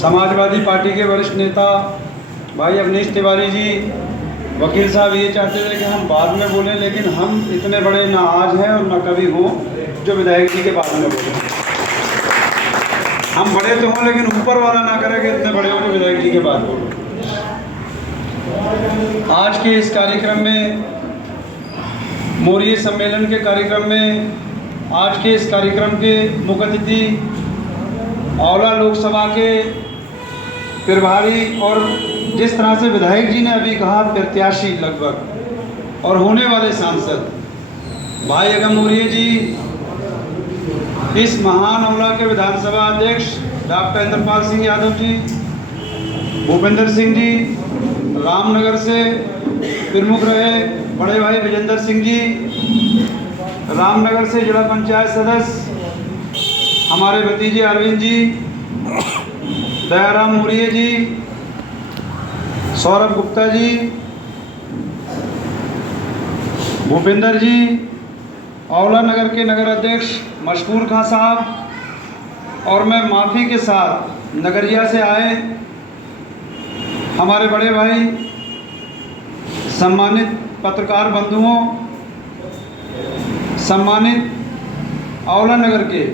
Samajwadi party के वरिष्ठ नेता भाई अवनीश तिवारी जी, वकील साहब ये चाहते थे कि हम बाद में बोलें, लेकिन हम इतने बड़े ना आज हैं और ना कभी हों जो विधायक जी के बाद में बोलें। हम बड़े तो हों लेकिन ऊपर वाला ना करे कि इतने बड़े हो जो विधायक जी के बाद बोलें। आज के इस कार्यक्रम में, मोरिये सम्मेलन के कार्यक्रम में, आज के इस कार्यक्रम के मुख्य अतिथि औला लोकसभा के प्रभारी और जिस तरह से विधायक जी ने अभी कहा प्रत्याशी लगभग और होने वाले सांसद भाई अगम मोरिये जी, इस महान औला के विधानसभा अध्यक्ष डॉक्टर इंद्रपाल सिंह यादव जी, भूपेंद्र सिंह जी, रामनगर से प्रमुख रहे बड़े भाई विजेंद्र सिंह जी, रामनगर से जिला पंचायत सदस्य हमारे भतीजे अरविंद जी, दयाराम मोरिये जी, सौरभ गुप्ता जी, भूपेंद्र जी, औला नगर के नगर अध्यक्ष मशकूर खां साहब, और मैं माफ़ी के साथ नगरिया से आए हमारे बड़े भाई, सम्मानित पत्रकार बंधुओं, सम्मानित औला नगर के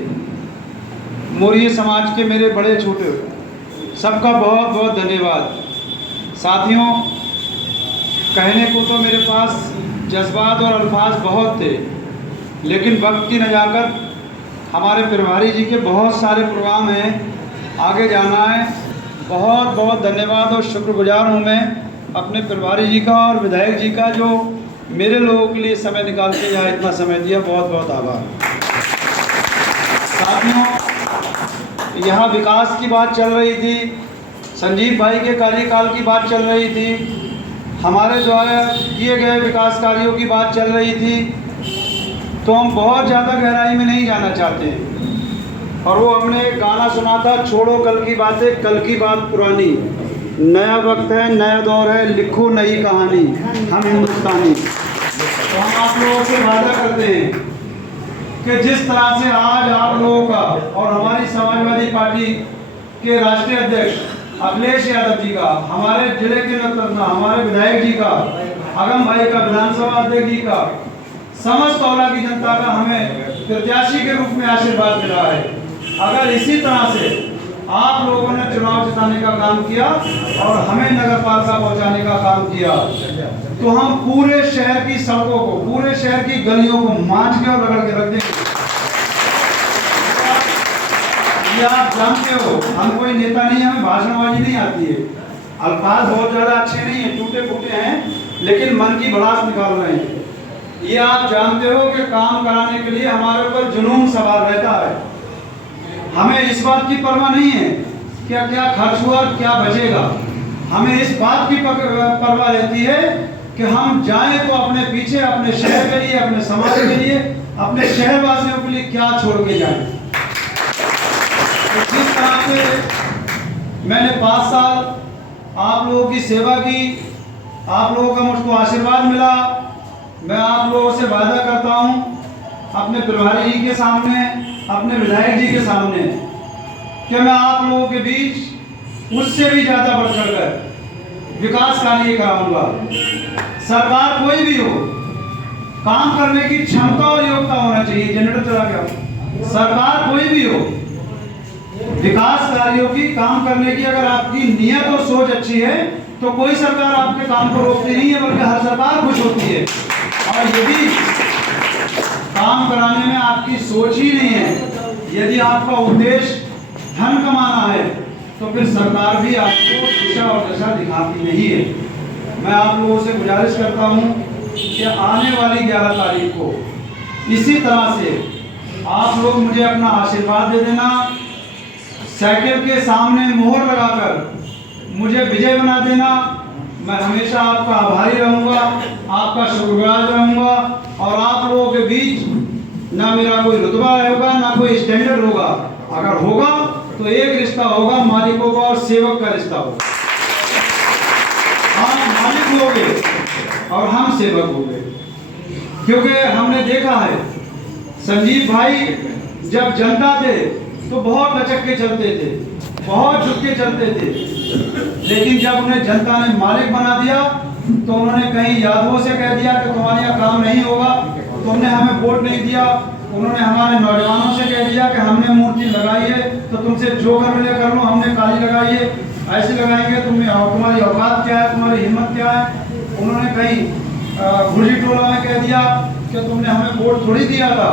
मोरिये समाज के मेरे बड़े छोटे, सबका बहुत बहुत धन्यवाद। साथियों, कहने को तो मेरे पास जज्बात और अल्फाज बहुत थे, लेकिन वक्त की नज़ाकत, हमारे प्रभारी जी के बहुत सारे प्रोग्राम हैं, आगे जाना है। बहुत बहुत धन्यवाद और शुक्रगुजार हूँ मैं अपने प्रभारी जी का और विधायक जी का, जो मेरे लोगों के लिए समय निकाल के यहाँ इतना समय दिया। बहुत बहुत आभार। साथियों, यहाँ विकास की बात चल रही थी, संजीव भाई के कार्यकाल की बात चल रही थी, हमारे द्वारा किए गए विकास कार्यों की बात चल रही थी, तो हम बहुत ज़्यादा गहराई में नहीं जाना चाहते हैं। और वो हमने एक गाना सुना था, छोड़ो कल की बातें, कल की बात पुरानी, नया वक्त है, नया दौर है, लिखो नई कहानी, हम हिंदुस्तानी। तो हम आप लोगों से वादा करते हैं कि जिस तरह से आज आप लोगों का और हमारी समाजवादी पार्टी के राष्ट्रीय अध्यक्ष अखिलेश यादव जी का, हमारे जिले के हमारे विधायक जी का, अगम भाई का, विधानसभा अध्यक्ष जी का, समस्त औला की जनता का हमें प्रत्याशी के रूप में आशीर्वाद मिला है। अगर इसी तरह से आप लोगों ने चुनाव जिताने का काम किया और हमें नगर पालिका पहुंचाने का काम किया, तो हम पूरे शहर की सड़कों को, पूरे शहर की गलियों को मांझ के और रगड़ के रख देंगे। ये आप जानते हो, हम कोई नेता नहीं, हमें भाषणबाजी नहीं आती है, अल्फाज बहुत ज़्यादा अच्छे नहीं हैं, टूटे फूटे हैं, लेकिन मन की भड़ास निकाल रहे हैं। ये आप जानते हो कि काम कराने के लिए हमारे ऊपर जुनून सवार रहता है। हमें इस बात की परवाह नहीं है क्या क्या खर्च हुआ और क्या बचेगा, हमें इस बात की परवाह रहती है कि हम जाएं तो अपने पीछे, अपने शहर के लिए, अपने समाज के लिए, अपने शहरवासियों के लिए क्या छोड़ के जाएं। तो जिस तरह से मैंने 5 साल आप लोगों की सेवा की, आप लोगों का मुझको आशीर्वाद मिला, मैं आप लोगों से वादा करता हूँ अपने प्रभारी जी के सामने, अपने विधायक जी के सामने, कि मैं आप लोगों के बीच उससे भी ज़्यादा बढ़ चढ़ कर विकास कार्य कराऊंगा। सरकार कोई भी हो, काम करने की क्षमता और योग्यता होना चाहिए। जनरेटर चला गया। सरकार कोई भी हो, विकास कार्यों की, काम करने की अगर आपकी नीयत और सोच अच्छी है तो कोई सरकार आपके काम को रोकती नहीं है, बल्कि हर सरकार खुश होती है। और यदि काम कराने में आपकी सोच ही नहीं है, यदि आपका उद्देश्य धन कमाना है, तो फिर सरकार भी आपको दिशा और दशा दिखाती नहीं है। मैं आप लोगों से गुजारिश करता हूं कि आने वाली 11 तारीख को इसी तरह से आप लोग मुझे अपना आशीर्वाद दे देना, साइकिल के सामने मोहर लगाकर मुझे विजय बना देना। मैं हमेशा आपका आभारी रहूंगा, आपका शुक्रगुजार रहूंगा, और आप लोगों के बीच ना मेरा कोई रुतबा होगा, ना कोई स्टैंडर्ड होगा। अगर होगा तो एक रिश्ता होगा, मालिकों का और सेवक का रिश्ता होगा। आप मालिक होंगे और हम सेवक होंगे, क्योंकि हमने देखा है संजीव भाई जब जनता थे तो बहुत लचक के चलते थे, बहुत झुक के चलते थे। लेकिन जब उन्हें जनता ने मालिक बना दिया तो उन्होंने कहीं यादवों से कह दिया कि तुम्हारे यहाँ काम नहीं होगा, तुमने हमें वोट नहीं दिया। उन्होंने हमारे नौजवानों से कह दिया कि हमने मूर्ति लगाई है तो तुमसे जो कर मिले कर लो, हमने काली लगाई है, ऐसे लगाएंगे, तुम्हारी औकात क्या है, तुम्हारी हिम्मत क्या है। उन्होंने कहीं भुर्जी टोला में कह दिया कि तुमने हमें वोट थोड़ी दिया था,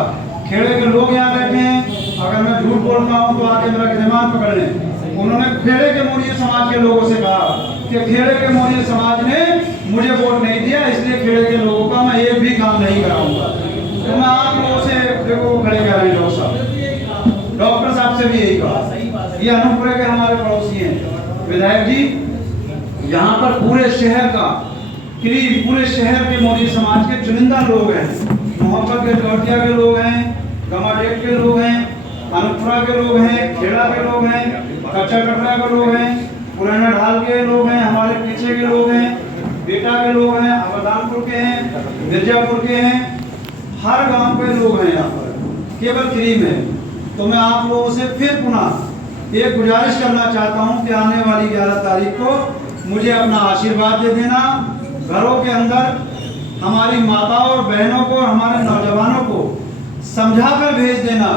खेड़े के लोग यहाँ बैठे हैं, अगर मैं झूठ बोलता हूँ तो आके मेरा गिरफ्तार पकड़ लें। उन्होंने खेड़े के मौर्य समाज के लोगों से कहा कि खेड़े के मौर्य समाज ने मुझे वोट नहीं दिया, इसलिए खेड़े के लोगों का मैं एक भी काम नहीं कराऊंगा। तो मैं आप लोगों से देखो खड़े कर रहे हैं डॉक्टर साहब से भी यही कहा। ये अनूपपुरे के हमारे पड़ोसी हैं विधायक जी। यहाँ पर पूरे शहर का करीब पूरे शहर के मौर्य समाज के चुनिंदा लोग हैं, मोहब्बत के जौटिया के लोग हैं, गमाडेट के लोग हैं, अनूपपुरा के लोग हैं, खेड़ा के लोग हैं, कच्चा कटरा के लोग हैं, पुराना ढाल के लोग हैं, हमारे पीछे के लोग हैं, बेटा के लोग हैं, अवदानपुर के हैं, मिर्जापुर के हैं, हर गांव के लोग हैं यहाँ पर, केवल फ्री में। तो मैं आप लोगों से फिर पुनः एक गुजारिश करना चाहता हूँ कि आने वाली 11 तारीख को मुझे अपना आशीर्वाद दे देना। घरों के अंदर हमारी माताओं और बहनों को, हमारे नौजवानों को समझाकर भेज देना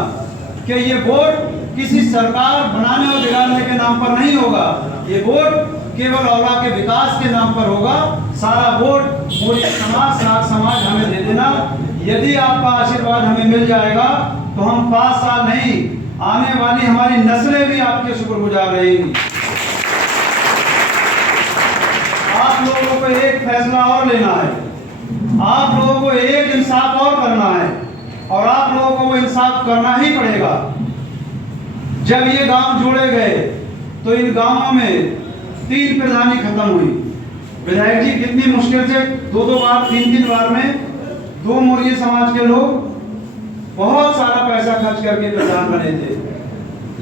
कि ये वोट किसी सरकार बनाने और बिगाड़ने के नाम पर नहीं होगा, ये वोट केवल औला के विकास के नाम पर होगा। सारा वोट पूरे समाज, साथ समाज हमें दे देना। यदि आपका आशीर्वाद हमें मिल जाएगा तो हम 5 साल नहीं, आने वाली हमारी नस्लें भी आपके शुक्रगुजार रहेंगी। आप लोगों को एक फैसला और लेना है, आप लोगों को एक इंसाफ और करना है, और आप लोगों को वो इंसाफ करना ही पड़ेगा। जब ये गांव जोड़े गए तो इन गांवों में 3 प्रधानी खत्म हुई। विधायक जी कितनी मुश्किल से 2-2 बार, 3-3 बार में 2 मौर्य समाज के लोग बहुत सारा पैसा खर्च करके प्रधान बने थे,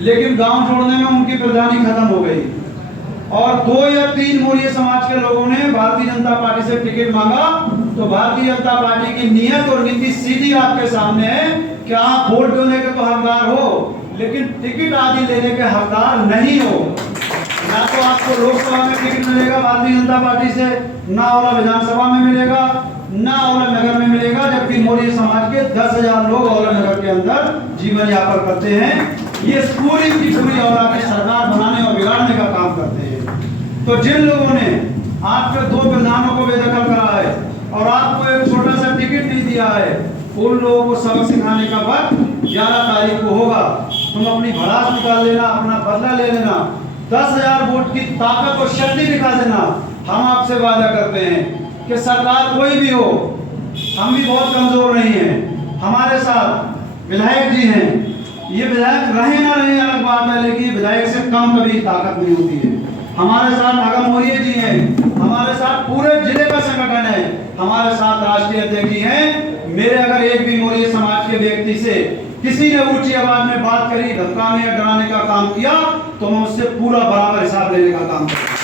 लेकिन गांव जोड़ने में उनकी प्रधानी खत्म हो गई। और 2 या 3 मौर्य समाज के लोगों ने भारतीय जनता पार्टी से टिकट मांगा, तो भारतीय जनता पार्टी की नीयत और नीति सीधी आपके सामने है कि आप वोट देने के तो हकदार हो, लेकिन टिकट आदि लेने के हकदार नहीं हो। ना तो आपको लोकसभा में टिकट मिलेगा भारतीय जनता पार्टी से, ना औला विधानसभा में मिलेगा, ना औला नगर में मिलेगा, जबकि मौर्य समाज के 10,000 लोग औला नगर के अंदर जीवन यापन करते हैं। ये पूरी की पूरी औला की सरकार बनाने और बिगाड़ने का काम करते हैं। तो जिन लोगों ने आपके 2 प्रधानों को बेदखल करा है और आपको एक छोटा सा टिकट नहीं दिया है, उन लोगों को सबक सिखाने का वक्त 11 तारीख को होगा। तुम अपनी भड़ास निकाल लेना, अपना बदला ले लेना, 10,000 वोट की ताकत और शक्ति दिखा देना। हम आपसे वादा करते हैं कि सरकार कोई भी हो, हम भी बहुत कमजोर नहीं हैं, हमारे साथ विधायक जी हैं। ये विधायक रहे ना रहे अलग बात है, लेकिन विधायक से कम कभी ताकत नहीं होती है। हमारे साथ अगम मौर्य जी हैं, हमारे साथ पूरे जिले का संगठन है, हमारे साथ राष्ट्रीय अध्यक्ष जी हैं। मेरे अगर एक भी मौर्य समाज के व्यक्ति से किसी ने ऊंची आवाज में बात करी, धमकाने या डराने का काम किया, तो मैं उससे पूरा बराबर हिसाब लेने का काम करूंगा।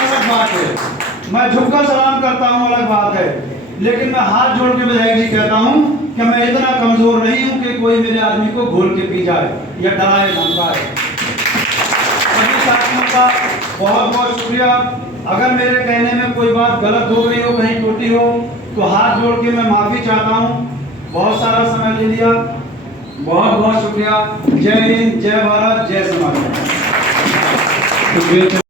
अलग बात है, मैं झुककर सलाम करता हूं, अलग बात है, लेकिन मैं हाथ जोड़ के विधायक जी कहता हूं कि मैं इतना कमजोर नहीं हूं कि कोई मेरे आदमी को घोल के पी जाए या डराए धमकाए। सभी साथियों का बहुत बहुत शुक्रिया। अगर मेरे कहने में कोई बात गलत हो गई हो, कहीं टूटी हो, तो हाथ जोड़ के मैं माफी चाहता हूं। बहुत सारा समय ले लिया, बहुत बहुत शुक्रिया। जय हिंद, जय भारत, जय समाज।